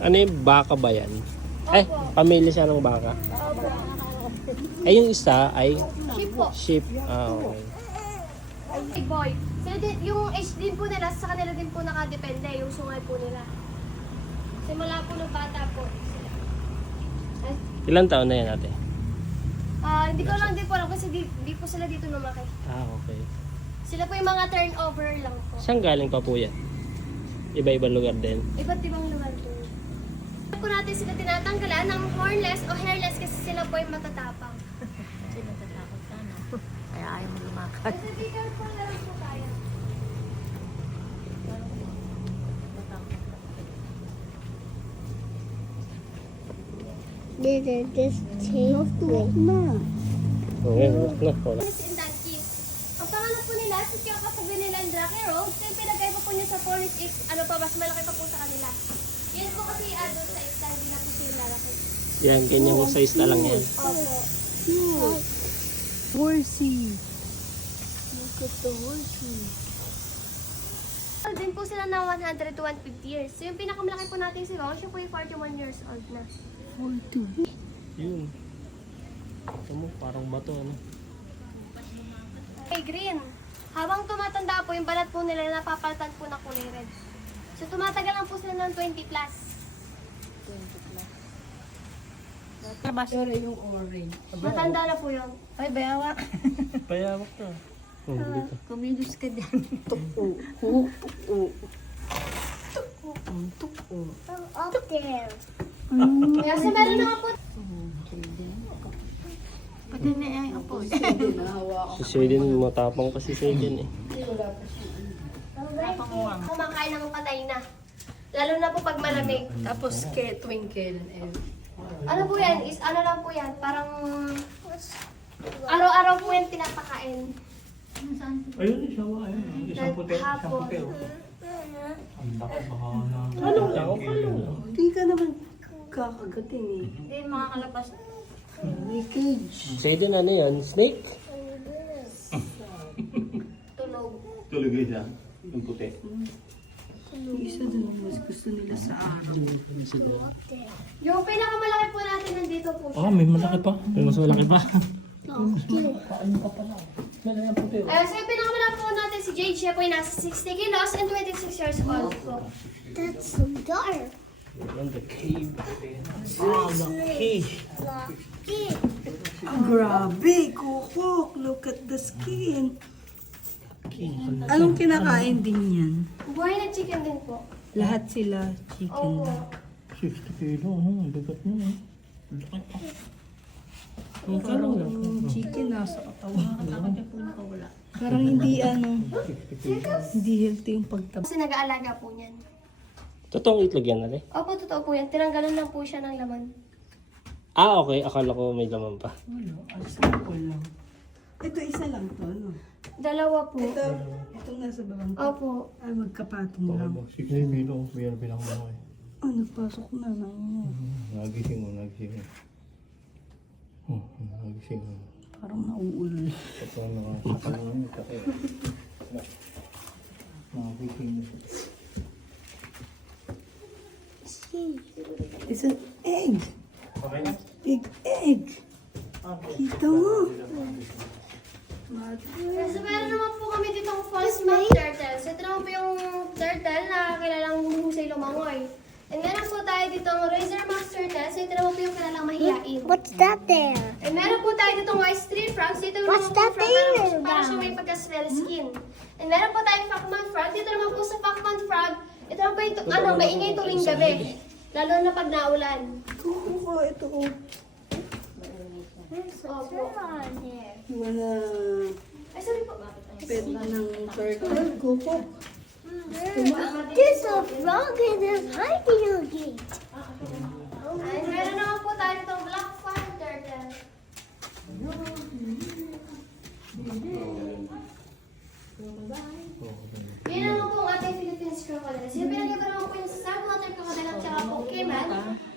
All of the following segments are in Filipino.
Ano yung baka ba yan? Eh, pamilya siya ng baka. Opo. Ay, yung isa ay Sheep po. sheep. Ah, okay. Big boy. Sila din, yung age din po nila, sa kanila din po nakadepende, yung sungay po nila. Simula po ng bata po. Ay, Ilang taon na yan ate? hindi ko lang din po alam kasi di po sila dito lumaki. Ah, okay. Sila po yung mga turnover lang po. Saan galing pa po yan? Iba-ibang lugar din. Iba't ibang lugar po. Hindi po natin sila tinatanggalan ng hornless o hairless kasi sila po yung matatapang. Kasi natatakot ka na. Kaya ayaw mo lumakad. Kasi dito po na lang po tayo. This change me. Okay, na. Wala. Miss and Donkeys. Ang pangalan po nila, si Kyoko sa Vanilla and Drake Road. So yung pinagkaiba po niya sa forest is, mas malaki pa po sa kanila. Yan po kasi adult size na hindi na po sila lalaki. Yan, ganyang size na lang yan. Opo. Horsey. Look at the horsey. Din po sila na 100 to 150 years. So yung pinakamalaki po natin si Wow, siya po yung 41 years old na. Yun. Ito mo, parang bato, ano? Okay, green. Habang tumatanda po, yung balat po nila napapalitan po na kulay red. So tumatagal lang po sila ng 20 plus. Pero yung orange. Matanda na po yun. Ay, bayawa. Payawak to. Oh, dito. Kumilos ka dyan. Tuko. Tuko. Up there. Kasi meron na po. Pati na ay apo. Si Shaden, matapang kasi Shaden eh. Kumakain ng patay na. Lalo na po pag malamig. Tapos twinkle. And... Ano po yan? Ano lang po yan? Parang araw-araw po yan pinapakain. Ayun, siya wa. Ayun, isang puti. Isang Hapon. puti. Ang laki baka na. Hindi ka naman kakagatin eh. Hindi makakalabas. May cage. Shaden, ano yan? Snake? Tulog. Tulugay dyan. Yung puti. Yung isa dun, mas gusto nila sa araw. Yung pinakamalaki po natin nandito po siya. Oh, may malaki pa. May mas malaki pa. So yung pinakamalaki po natin si Jade, siya po ay nasa 60 kilos and 26 years old po. That's so dark. Yan, the cave. Oh, the cave. Grabe, kukok. Look at the skin. Anong kinakain din yan? Buhay na chicken din po. Lahat sila chicken Opo. lang. 60 kilo. Ang bigat niya. Laki pa. Parang yung chicken nasa katawan. Parang hindi hindi healthy yung pagtaba. Kasi nag-aalaga po niyan. Totoong itlog yan, ate? Opo, totoo po yan. Tinanggalan lang po siya ng laman. Ah, okay. Akala ko may laman pa. Wala, sample lang. Ito isa lang to, ano? Dalawa po. Itong nasa babang to. Opo. Ay, magkapatong lang. 60 kilo. May bilang mo eh. Oh, nagpasok na lang yun. Nagising mo. Oh, nagising mo. Parang nauulol. Kapag nakasakal mo yun. Kasi nagising mo. It's an egg. Big egg. Kita mo. So, meron naman po kami dito ng false mouth turtle. So, ito naman po yung turtle na kilalang husay lumangoy. And meron po tayo dito ng razor mouth turtle. So, ito naman po yung kilalang mahihain. What's that there? And meron po tayo dito ng white street frogs. Dito naman What's po that frog, there? para siya may pagka-swell skin. And meron po tayong foxmouth frog. Dito naman po sa foxmouth frog, ito naman po yung maingay tuwing gabi. Lalo na pag naulan. Kuko, ito ko. Opo. Wala. Ay, sorry po. Pet na ng turtle. Kuko. There's a frog in this hiding gate. Ay, meron naman po tayo itong black fire turtle. Yan naman po ang ating Philippines crocodile. Yung pinag-iba naman po yung saltwater crocodile at saka po caiman.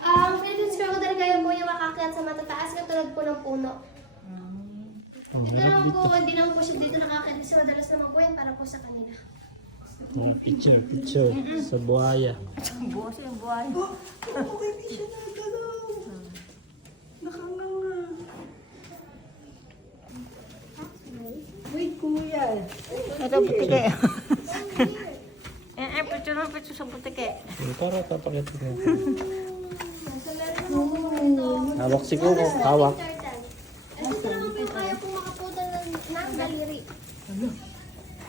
Ang Philippines crocodile kaya po yung makakyat sa matataas katulad po ng puno. Ito naman po, hindi naman po siya dito nakakadis. Madalas naman po yan para po sa kanila. Oh, picture sa buhaya. Oh, okay, di siya nagalaw. Nakanganga. Wait, kuya. Ito putike. Picture sa putike. Tara, papakita ko. Hawak si Coco, hawak. Ito naman po yung kaya pong makaputol ng daliri.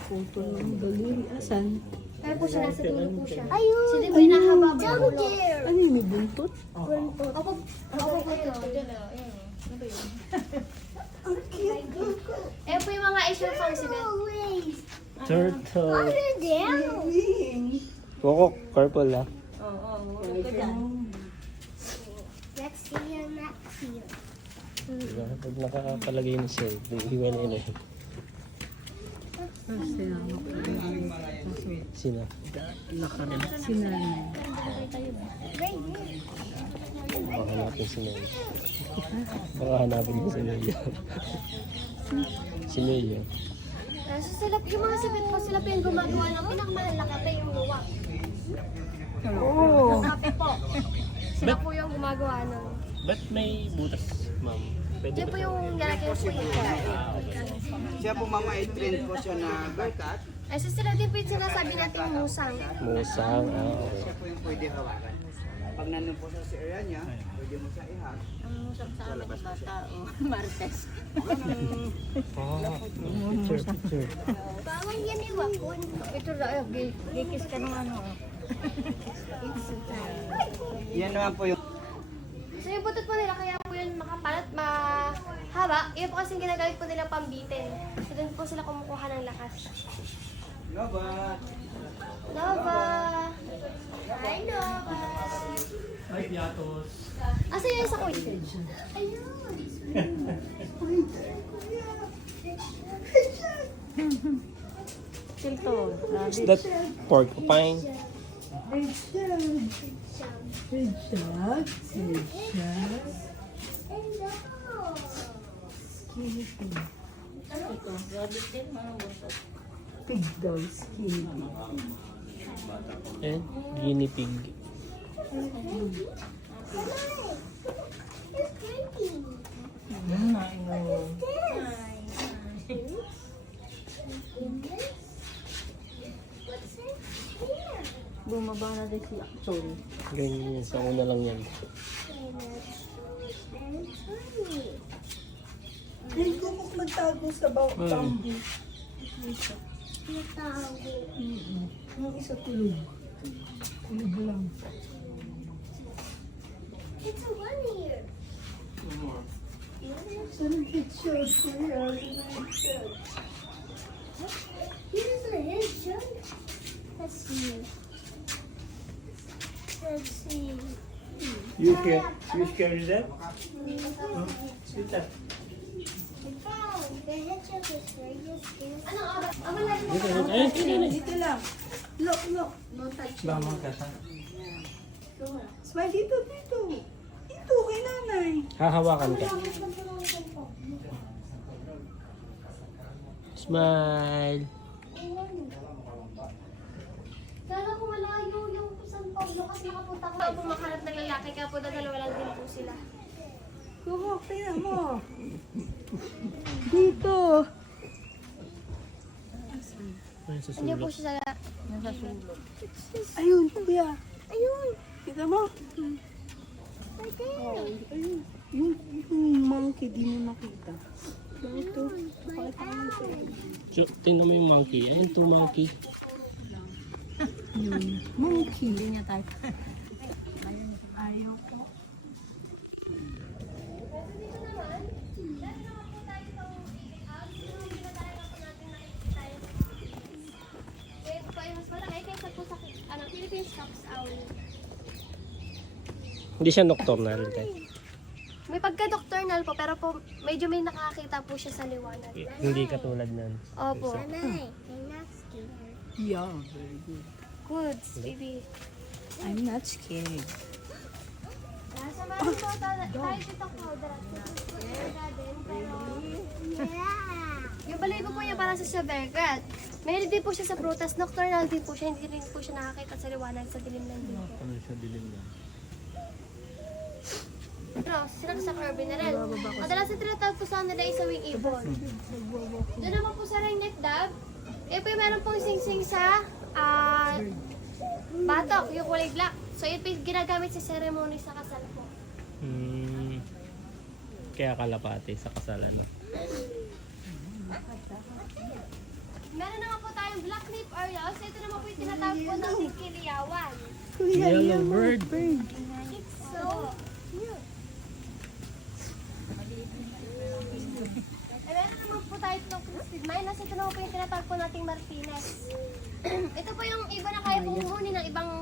Puto ng daliri. Asan? Kaya po siya, nasa dulo po siya. Ayun. Sila po yung nahaba po Down ulo. there. Ano yung may buntot? Opo po ito. Ang cute. Eh po yung mga Asian fang sila. Always. Turtle. Under there. Wing. Coco, purple ah. Next here, next here. Diba? Pag nakapalagay na siya, hiwalay na yun. Sino? Sinanay. Baka hanapin si Noy. Baka hanapin mo si Noy. Si Noy. So sila, yung mga sipit po, sila po yung gumagawa ng pinakamalaki pa yung luwak. Oo. Kape po. Sila po yung gumagawa ng... Ba't may butas, ma'am? Pwede Sila po yung lalagyan po yung Siya po mama, i-train po siya na berkat. Eh, so sila din po yung sinasabi natin musang. musang, okay. Siya po yung pwede hawakan. Pag nandun po sa area niya, pwede mo siya ihak. Picture. Bawal yan iwakon. Ito na, gikis ka ng ano. Yan naman po yung So yung butot po nila, kaya po yun makapal at mahaba. Yun po kasi ginagamit po nila pambitin. So doon po sila kumukuha ng lakas. Nova. Nova! Hi, Nova! Ay, piatos. Asa yung isa ko yun? Silto. Is that porcupine? Red shag. Red shag. Red shag. Pig daw, skinny. And guinea pig. It's drinking. What's in here? Bumaba na din si Axel. Ganyan yun, sa una lang yan. And tiny. Ay, kumuk magtago sa bamboo. Natago. Yung isa tulog. Tulog lang. It's a one here. Saan ang picture? Kuya, Here's a headshot. Let's see. Let's see. You carry that? Sit that. The headshot is very scary. Anong oras? Ang malalim mo. dito lang. Look, look. Bama ka sa. Smile dito, dito. Dito, kay nanay. Hahawakan ka. Smile. Kala ko malayo yung San Pablo kasi nakapunta ko ako makahanap ng lalaki kaya po dalawa lang din po sila. Kumuk, tingnan mo. Dito. Hindi po siya sa... Ayun, kuya. Ayun. Kita mo? Right there. Ayun. Yung monkey, di mo makita. Dito. Pakita ko mo sa'yo. So, tingnan mo yung monkey. Ayun, two monkey. Monkey. Hindi niya tayo. Ayaw ko. Ito po ay mas malaki kaysa po sa Philippine Scops Owl. Hindi siya nocturnal. May pagka-doctrinal po pero po medyo may nakakita po siya sa liwanag. Hindi katulad nun. Opo. Nanay, I'm not scared. Yeah, very good. Goods, baby. I'm not scared. Nasa maraming po tayo dito po. Garden pero... Yeah. Yung balahibo po niya para sa Silvercat. Mahilig din po siya sa prutas. Nocturnal din po siya. Hindi rin po siya nakakita sa liwanag sa dilim ng dito. Ano siya dilim lang? Pero sila sa Kirby na rin. Madalas na tinatawag po sa kanila isa wing ibon. Doon naman po sa ringneck dove. Eh po yung meron pong sing-sing sa batok, yung kulay black. So yun po yung ginagamit sa ceremony sa kasal po. Kaya kalapati sa kasalan. Meron naman po tayong black lip orioles. Ito naman po yung tinatawag po ng kiliyawan. Yellow bird. So, meron naman po tayo itong Christid Minus. Ito naman po yung tinatawag po nating Martinez. Ito po yung ibon na kaya pong huni ng ibang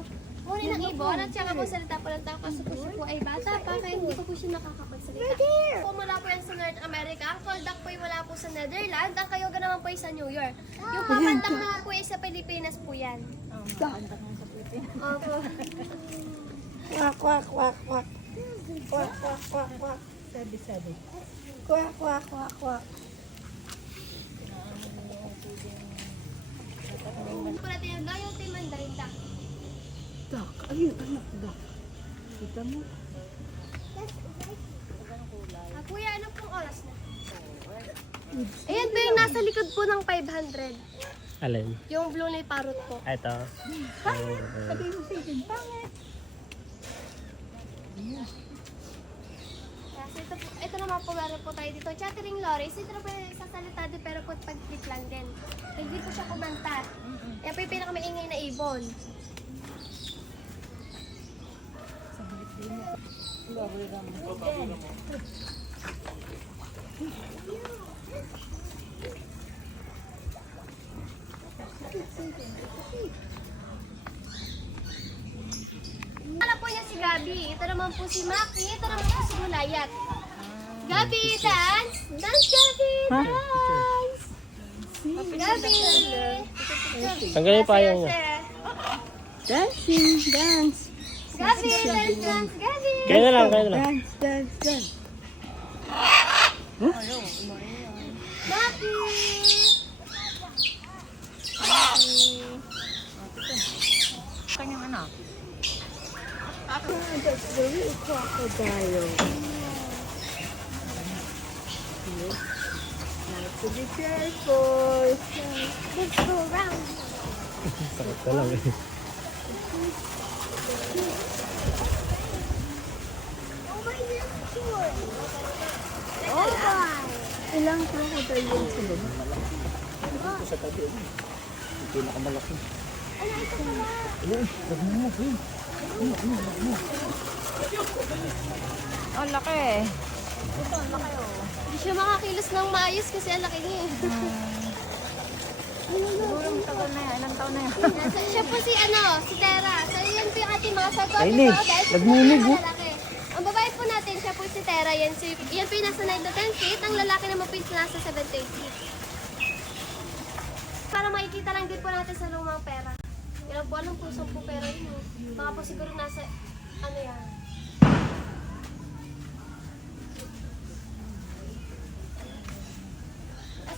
huni ng ibon at saka po salita po ng tao kasi po siya po ay bata pa kaya hindi po siya nakakapagsalita. Po mula po yan sa North America. Ang Koldak po ay wala po sa Netherlands. Ang Kayoga naman po ay sa New York. Yung papandak naman po ay sa Pilipinas po yan. Opo. Kwak, kwak, kwak, kwak. Kwak, kwak, kwak, kwak. Sabi. Kwak, kwak, kwak, kwak. Po natin yung Loyalty Mandarin Duck. Duck. Ayun, anak, duck. Kita mo? Kuya, ano pong oras na? Ayan po yung nasa likod po ng 500. Alin? Yung blue nail parrot po. Ito. Kasi ito naman po meron po tayo dito. Chattering lories. Ito na po yung sasalita din pero po pag-click lang din. Hindi po siya kumanta. Yan po yung pinakamaingay na ibon. Wala po niya si Gabi. Ito naman po si Maki. Ito naman po si Mulayat. Gabi, dance! Dance, Gabi! Dance! Gabi! Tanggalin pa yung Dancing, dance. Gabi, dance, dance, Gabi! Kaya na lang, kaya na lang. Dance, dance, dance. Maki! Kanyang anak. That's the real crocodile. Have to be careful. Let's go round. Sakit ka lang eh. Ilang crocodile yun sila? Ang laki eh. Hindi siya makakilos ng maayos kasi ang laki niya. Siguro tagal na yan. Ilang taon na yan. Siya po si si Tera. So yan po yung ating mga sagot. Ay, Nick, nagmumug, oh. Ang babae po natin, siya po si Tera. Yan po yung nasa 9 to 10 feet. Ang lalaki naman po yung nasa 7 to 8 feet. Para makikita lang din po natin sa lumang pera. Yan po, alam po, 10 pera yun. Baka po siguro nasa, yan.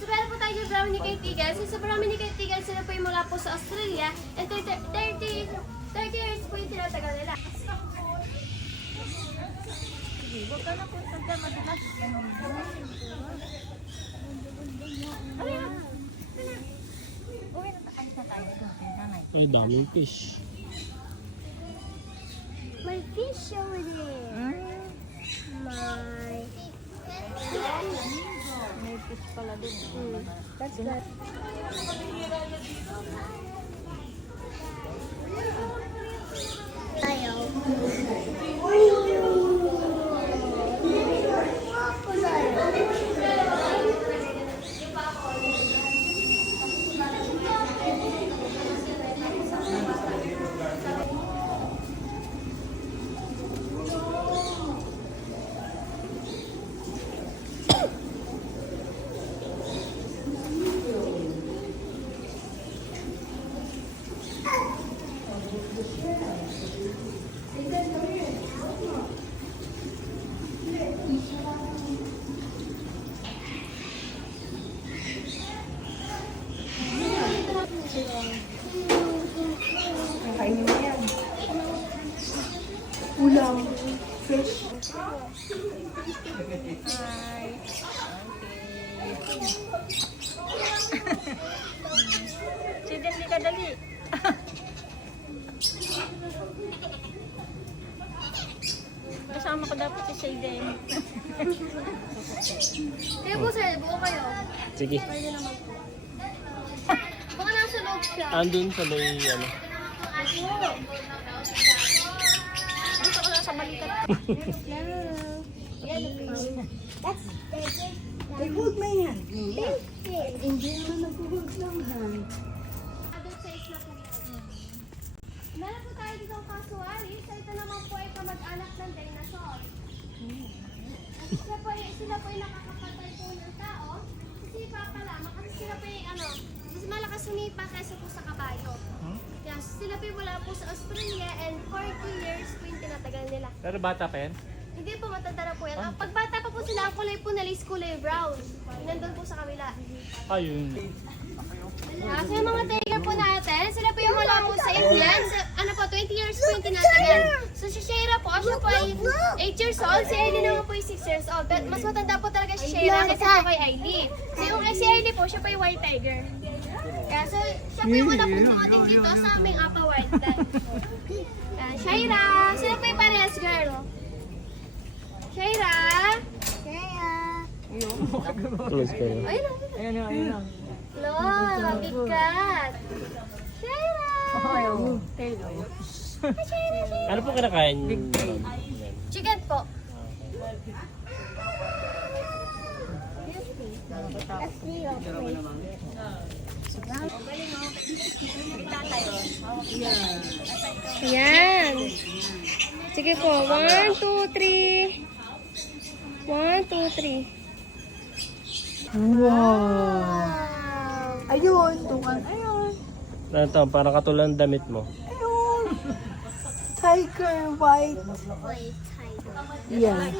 So, meron po tayo yung Brownie Kate Eagle. So, sa Brownie Kate Eagle, sila po yung mula po sa Australia. And 30 years po yung tinatagal nila. Huwag ka na punta dyan. Madalas. Uwi na tayo sa tayo. Nanay. Ay, daming fish. My fish over there. My... May fish pala dun. That's good. Ulam. Fish. Hi. Okay. Sige, hindi ka dali. Kasama ko dapat si Shayden. Kaya po sir, buo kayo. Sige. Pwede naman po. Baka nasa loob siya. Andun sa may ano. Gusto ko lang sa balikat. Yan, please. Ay, hold my hand. Hindi naman nag-hold ng hand. Adult size na po yan. Meron po tayo dito ang kasuari. So ito naman po ay kamag-anak ng dinosaur. Sila po ay nakakapatay po ng tao. Kasi papalamang kasi sila po ay mas malakas sumipa kaysa po sa kabayo. Yes, sila po ay wala po sa Australia and 40 years po yung tinatagal nila. Pero bata pa yan? Hindi po, matanda na po yan. Ang pagbata pa po sila, ang kulay po na is kulay brown. Nandun po sa kabila. Ayun. So yung mga tiger po natin, sila po yung wala po sa England. Ano po, 20 years po yung tinatagal. So si Shayra po, siya po ay 8 years old. Si Ailey naman po ay 6 years old. But mas matanda po talaga si Shayra kasi po kay Ailey. So yung si Ailey po, siya po ay white tiger. Kaya so, siya po yung una po dumating dito sa aming Apa Wildlife. Shayra, sila po yung parehas girl. Shayra! Close kayo. Ayun na. Ayun. Lo, bigat. Shayra! Ano po kinakain? Chicken po. Yan. Sige po. 1, 2, 3. 1, 2, 3. Wow. Ayun, tukan. Ayun. Ano to? Parang katulad ng damit mo. Ayun. Tiger white. Yeah.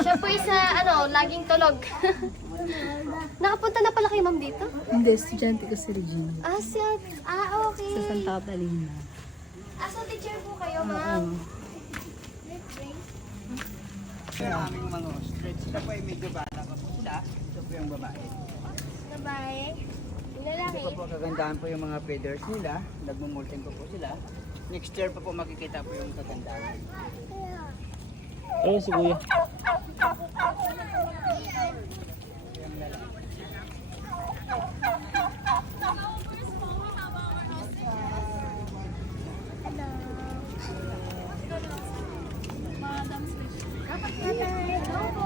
Siya po isa, laging tulog. Nakapunta na pala kay ma'am dito? Hindi, estudyante ko si Regina. Okay. Sa Santa Catalina. So teacher po kayo, ma'am. Yung aming mga ostrich. Sila po ay medyo bata pa po sila. Ito po yung babae. Babae. Yung Ito lalaki. po kagandahan po yung mga feathers nila. Nagmumulting po sila. Next year pa po makikita po yung kagandahan. Ayun si kuya. Hello po.